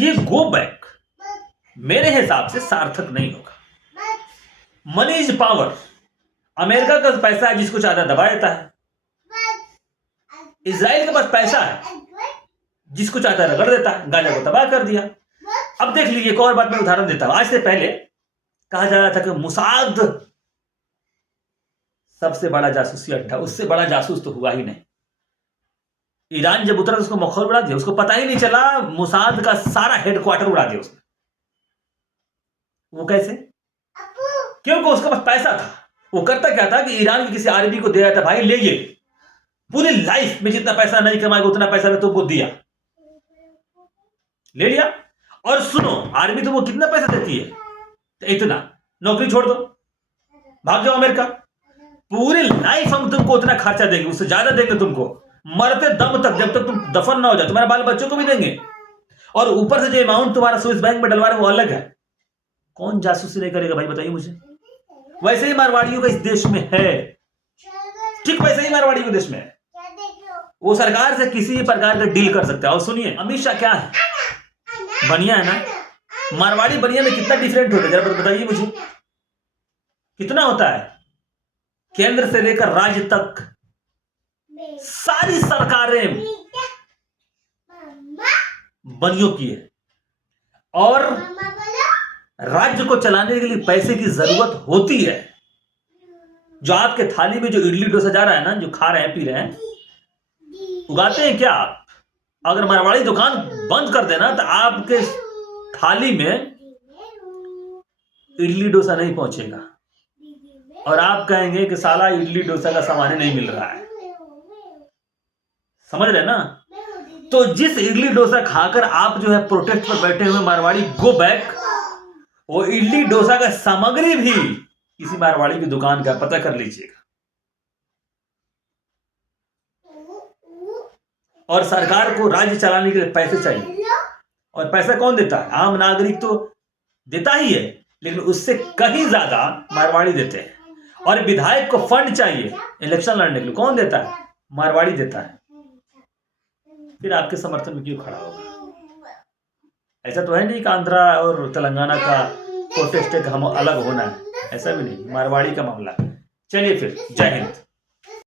ये go back मेरे हिसाब से सार्थक नहीं होगा। Money is power. अमेरिका का पैसा है, जिसको चाहता दबा देता है। इजराइल के पास पैसा है, जिसको चाहता रगड़ देता है। गाजा को तबाह कर दिया। अब देख लीजिए, एक और बात मैं उदाहरण देता हूं। आज से पहले कहा जा रहा था कि मुसाद सबसे बड़ा जासूसी अड्डा, उससे बड़ा जासूस तो हुआ ही नहीं। ईरान जब उतरा तो उसको मखौल उड़ा दिया, उसको पता ही नहीं चला, मुसाद का सारा हेडक्वार्टर उड़ा दिया उसने। वो कैसे? क्योंकि उसके पास पैसा था। वो करता क्या था कि ईरान के किसी आर्मी को दे रहा था, भाई ले ये, पूरी लाइफ में जितना पैसा नहीं कमाएगा उतना पैसा मैं तुमको दिया, ले लिया। और सुनो, आर्मी तुमको कितना पैसा देती है? तो इतना, नौकरी छोड़ दो, भाग जाओ अमेरिका। पूरी लाइफ हम तुमको उतना खर्चा देंगे, उससे ज्यादा देंगे तुमको, मरते दम तक, जब तक तुम दफन ना हो जाए। तुम्हारे बाल बच्चों को भी देंगे, और ऊपर से जो अमाउंट तुम्हारा स्विस बैंक में डलवा रहे वो अलग है। कौन जासूसी नहीं करेगा भाई, बताइए मुझे। वैसे ही मारवाड़ियों का इस देश में है, ठीक वैसे ही मारवाड़ियों के देश में है। वो सरकार से किसी भी प्रकार का डील कर सकता है। और सुनिए, अमित शाह क्या है, बनिया है ना। मारवाड़ी बनिया में कितना डिफरेंट होता है जरा बताइए मुझे, कितना होता है? केंद्र से लेकर राज्य तक सारी सरकारें बनियों की है, और राज्य को चलाने के लिए पैसे की जरूरत होती है। जो आपके थाली में जो इडली डोसा जा रहा है ना, जो खा रहे हैं पी रहे हैं, उगाते हैं क्या आप? अगर मारवाड़ी दुकान बंद कर देना तो आपके थाली में इडली डोसा नहीं पहुंचेगा, और आप कहेंगे कि साला इडली डोसा का सामान नहीं मिल रहा है। समझ रहे ना? तो जिस इडली डोसा खाकर आप जो है प्रोटेस्ट पर बैठे हुए मारवाड़ी गो बैक, वो इडली डोसा का सामग्री भी किसी मारवाड़ी की दुकान का, पता कर लीजिएगा। और सरकार को राज्य चलाने के लिए पैसे चाहिए, और पैसा कौन देता है? आम नागरिक तो देता ही है, लेकिन उससे कहीं ज्यादा मारवाड़ी देते हैं। और विधायक को फंड चाहिए इलेक्शन लड़ने के लिए, कौन देता है? मारवाड़ी देता है। फिर आपके समर्थन में क्यों खड़ा होगा? ऐसा तो है नहीं कि आंध्रा और तेलंगाना का प्रोटेस्ट है कि हम अलग होना है, ऐसा भी नहीं, मारवाड़ी का मामला। चलिए फिर, जय हिंद।